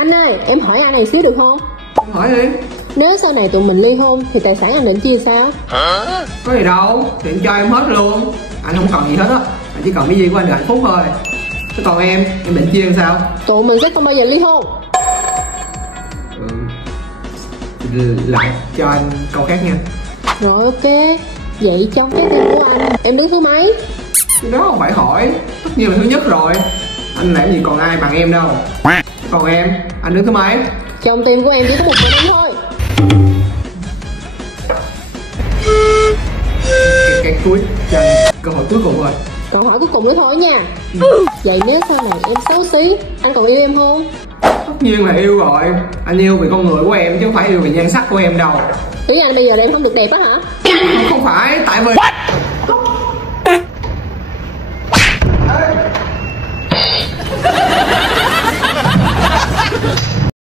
Anh ơi, em hỏi anh này xíu được không? Hỏi đi. Nếu sau này tụi mình ly hôn thì tài sản anh định chia sao? Có gì đâu, thì anh cho em hết luôn. Anh không cần gì hết á, anh chỉ cần cái gì của anh được hạnh phúc thôi. Thế còn em định chia làm sao? Tụi mình sẽ không bao giờ ly hôn. Lại cho anh câu khác nha. Rồi ok, vậy trong trái tim của anh, em đứng thứ mấy? Cái đó không phải hỏi, tất nhiên là thứ nhất rồi. Anh làm gì còn ai bằng em đâu. Còn em, anh đứng thứ mấy? Trong tim của em chỉ có một mình anh thôi. Cái cuối, cho anh cơ hội cuối cùng rồi. Câu hỏi cuối cùng nữa thôi nha. Vậy nếu sau này em xấu xí, anh còn yêu em không? Tất nhiên là yêu rồi. Anh yêu vì con người của em chứ không phải yêu vì nhan sắc của em đâu. Ý anh bây giờ là em không được đẹp á hả? Không phải, tại vì